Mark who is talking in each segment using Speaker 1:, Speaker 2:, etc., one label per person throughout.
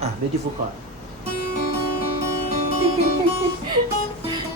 Speaker 1: Ah, beautiful car.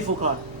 Speaker 1: divulgado.